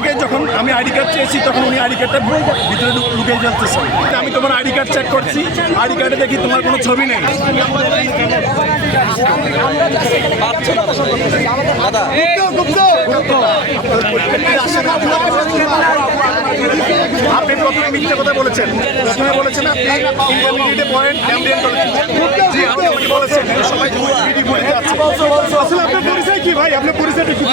ওনাকে যখন আমি আইডি কার্ড চেয়েছি তখন উনি আইডি কার্ডটা ভিতরে ঢুকে যাচ্ছেন। আমি তোমার আইডি কার্ড চেক করছি, আইডি কার্ডে দেখি তোমার কোনো ছবি নেই। আপনি প্রথমে মিথ্যে কথা বলেছেন, প্রথমে বলেছেন আপনি ইন্টারমিডিয়েটে পড়েন ক্যাম্ব্রিয়ান কলেজে। জি, আপনি আমাকে বলেছেন সবাই ভিডিও করে যাচ্ছে। আসলে আপনার পরিচয় কি ভাই? আপনার পরিচয়টা কি?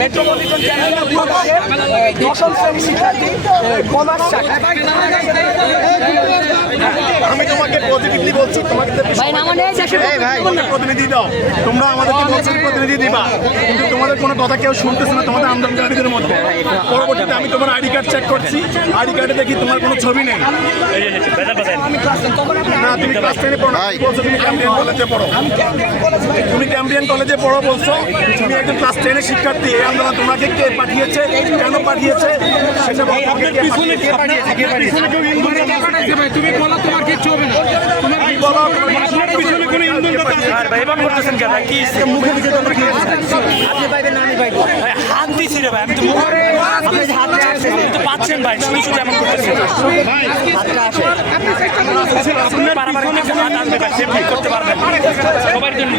মেট্রোপলিটন চ্যানেলের দশম শ্রেণী শিক্ষার্থী কমার্স শাখা। আমি তোমাকে পজিটিভলি বলছি, তোমাকে প্রতিনিধি দাও, তোমরা আমাদেরকে বলছো প্রতিনিধি দিবা, কিন্তু তোমাদের কোনো কথা কেউ শুনতেছে না তোমাদের আন্দোলনকারীদের মধ্যে। পরবর্তীতে আমি তোমার আইডি কার্ড চেক করছি, আইডি কার্ডে দেখি তোমার কোনো ছবি নেই। না, তুমি ক্লাস 10-এ পড়ো, বলছো তুমি ক্যাম্ব্রিয়ান কলেজে পড়ো। তুমি ক্যাম্ব্রিয়ান কলেজে পড়ো বলছো, তুমি একজন ক্লাস 10-এর শিক্ষার্থী। এই আন্দোলন তোমাকে কে পাঠিয়েছে, কেন পাঠিয়েছে সেটা বলো। তুমি বলো তোমার কিচ্ছু হবে না। আপনার পিছনে কোনো ইন্ধন করতেছেন কেন? কি মুখে দিকে তোমরা কি আপনি পাইবেন না? আমি পাইবো হাত দিছি রে ভাই। আমি তো আপনি হাত তো পাচ্ছেন ভাই, শুধু শুধু এমন করতেছেন ভাই। হাতটা আসে আপনার পারাবার কিছু হাত আসবে ভাই, সেফটি করতে পারবেন সবার জন্য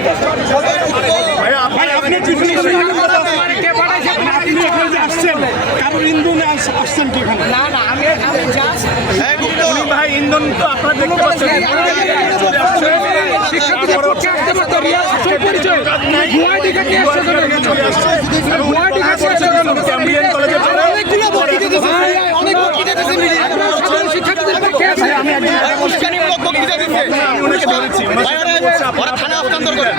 ভাই। আপনি পিছনে কে পাঠাইছে? আপনি এখানে যে আসছেন কারণ ইন্ধনে আসছেন কি এখানে? না না, আমি জাস্ট উনি ভাই ইন্ধন তো আপনারা দেখতে পাচ্ছেন। শিক্ষার্থীদের পক্ষে আসতে পারতো রিয়াল আসল পরিচয় ভুয়া দিকে নিয়ে আসছে চলে আসছে ভুয়া দিকে আসছে ক্যাম্ব্রিয়ান কলেজে পড়ে। অনেকগুলো বক্তৃতা দিতেছে ভাই, অনেক বক্তৃতা দিতেছে। আপনারা সাধারণ শিক্ষার্থীদের পক্ষে আছে। আমি ওনাকে ধরেছি, ওরা থানা হস্তান্তর করেন।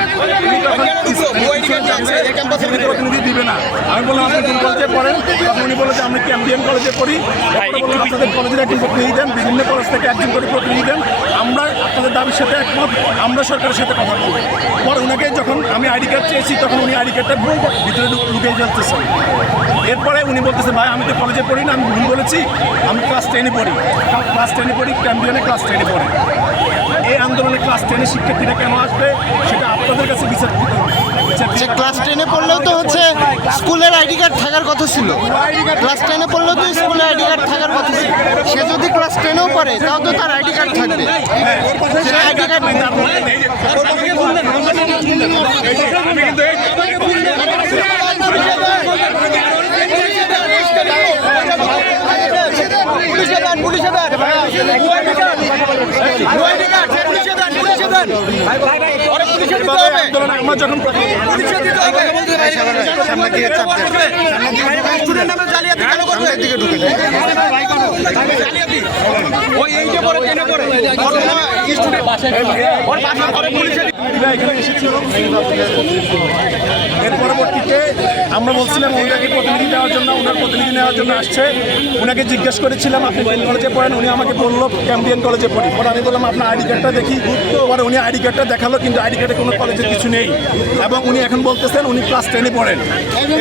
প্রতিনিধি দিবে না। আমি বললাম আপনি কোন কলেজে পড়েন? উনি বলে যে আমি ক্যাম্ব্রিয়ান কলেজে পড়ি। আপনাদের কলেজের একজন প্রতিনিধি দেন, বিভিন্ন কলেজ থেকে একজন করে প্রতিনিধি দেন। আমরা আপনাদের দাবির সাথে একমত, আমরা সরকারের সাথে কথা বলবো। পরে ওনাকে যখন আমি আইডি কার্ড চেয়েছি তখন উনি আইডি কার্ডটা ভিতরে ঢুকে যাচ্ছেন। এরপরে উনি বলতেছে ভাই আমি তো কলেজে পড়ি না, আমি ভুল বলেছি, আমি ক্লাস 10-এ পড়ি। ক্লাস 10-এ পড়ি, ক্যাম্ব্রিয়ানে ক্লাস 10-এ পড়ে। এই আন্দোলনে ক্লাস 10-এর শিক্ষার্থীরা কেন আসবে সেটা আপনাদের কাছে বিচার দিতে হবে। ক্লাস 10-এ পড়লেও তো হচ্ছে স্কুলের আইডি কার্ড থাকার কথা ছিল। ক্লাস 10-এ পড়লেও তো স্কুলের আইডি কার্ড থাকার কথা ছিল। সে যদি ক্লাস 10-এও পড়ে তাও তো তার আইডি কার্ড থাকবে। সে আইডি কার্ড আমরা যখন এখানে এসেছিল, এর পরবর্তীতে আমরা বলছিলাম ওনাকে প্রতিনিধি দেওয়ার জন্য, ওনার প্রতিনিধি নেওয়ার জন্য আসছে। ওনাকে জিজ্ঞেস করেছিলাম আপনি কোন কলেজে পড়েন? উনি আমাকে বললো ক্যাম্ব্রিয়ান কলেজে পড়ি। পরে আমি বললাম আপনার আইডি কার্ডটা দেখি। পরে উনি আইডি কার্ডটা দেখালো, কিন্তু আইডি কার্ডে কোনো কলেজের কিছু নেই। এবং উনি এখন বলতেছেন উনি ক্লাস 10-এ পড়েন।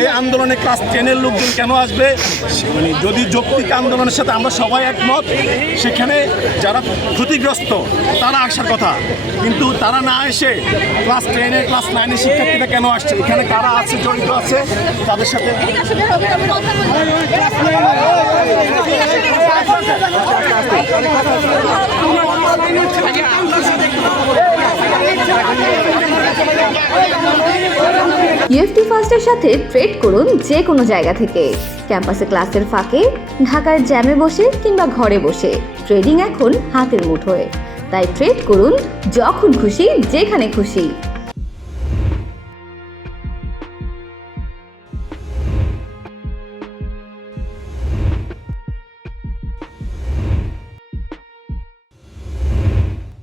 এই আন্দোলনে ক্লাস 10-এর লোকজন কেন আসবে? মানে যদি যৌক্তিক আন্দোলনের সাথে আমরা সবাই একমত, সেখানে যারা ক্ষতিগ্রস্ত তারা আসার কথা, কিন্তু তারা না এসে ক্লাস 10-এ ক্লাস 9-এর শিক্ষার্থীরা কেন আসছে? এখানে কারা আছে, জড়িত আছে তাদের সাথে ইউএফটি ফার্স্টের সাথে ট্রেড করুন যে কোনো জায়গা থেকে। ক্যাম্পাসে ক্লাসের ফাঁকে, ঢাকার জ্যামে বসে কিংবা ঘরে বসে ট্রেডিং এখন হাতের মুঠোয়। তাই ট্রেড করুন যখন খুশি, যেখানে খুশি।